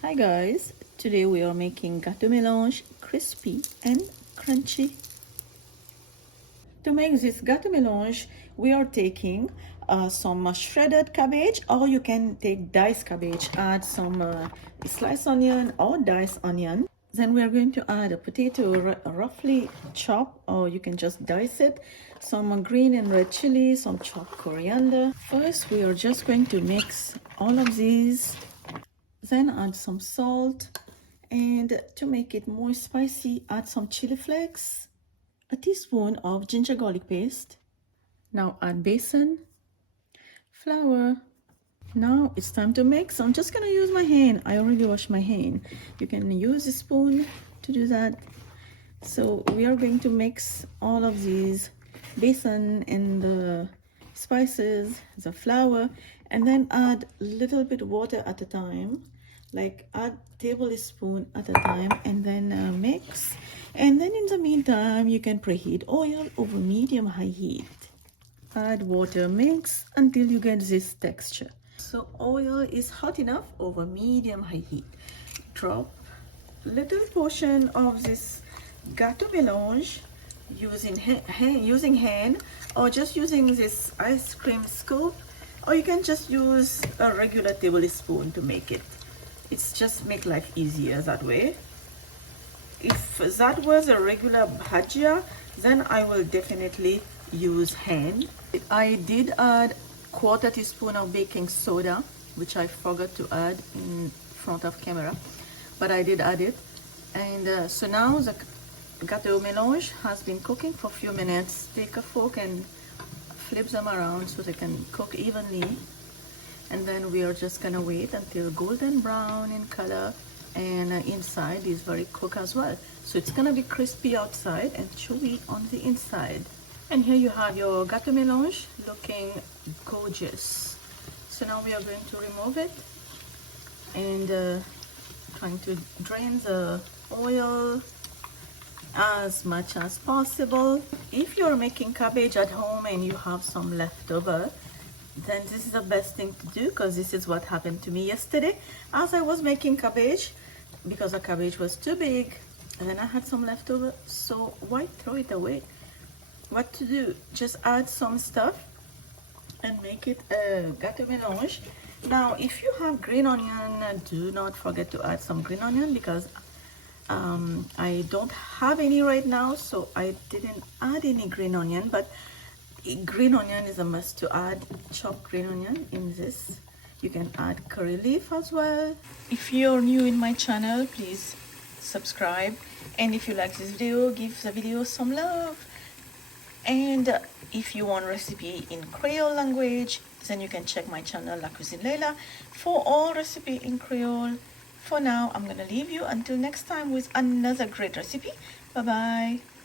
Hi guys, today we are making gâteau mélange crispy and crunchy. To make this gâteau mélange, we are taking some shredded cabbage, or you can take diced cabbage, add some sliced onion or diced onion. Then we are going to add a potato roughly chopped, or you can just dice it, some green and red chili, some chopped coriander. First, we are just going to mix all of these, then add some salt, and to make it more spicy, add some chili flakes, a teaspoon of ginger garlic paste. Now add besan, flour. Now it's time to mix. I'm just gonna use my hand. I already washed my hand. You can use a spoon to do that. So we are going to mix all of these besan and the spices, the flour, and then add a little bit water at a time, like add tablespoon at a time, and then mix. And then in the meantime, you can preheat oil over medium-high heat. Add water, mix until you get this texture. So oil is hot enough over medium-high heat. Drop little portion of this gâteau mélange using hand, or just using this ice cream scoop, or you can just use a regular tablespoon to make it. It's just make life easier that way. If that was a regular bhajia, then I will definitely use hand. I did add quarter teaspoon of baking soda, which I forgot to add in front of camera, but I did add it. And so now the gâteau mélange has been cooking for a few minutes. Take a fork and flip them around so they can cook evenly. And then we are just gonna wait until golden brown in color, and inside is very cooked as well. So it's gonna be crispy outside and chewy on the inside. And here you have your gâteau mélange looking gorgeous. So now we are going to remove it and trying to drain the oil as much as possible. If you're making cabbage at home and you have some leftover, then this is the best thing to do, because this is what happened to me yesterday as I was making cabbage, because the cabbage was too big and then I had some leftover. So why throw it away? What to do? Just add some stuff and make it a gâteau mélange. Now if you have green onion, do not forget to add some green onion, because I don't have any right now, so I didn't add any green onion, but green onion is a must to add. Chopped green onion in this. You can add curry leaf as well. If you're new in my channel, please subscribe, and if you like this video, give the video some love. And if you want recipe in Creole language, then you can check my channel Cuisine Laila for all recipe in Creole. For now, I'm gonna leave you until next time with another great recipe. Bye bye.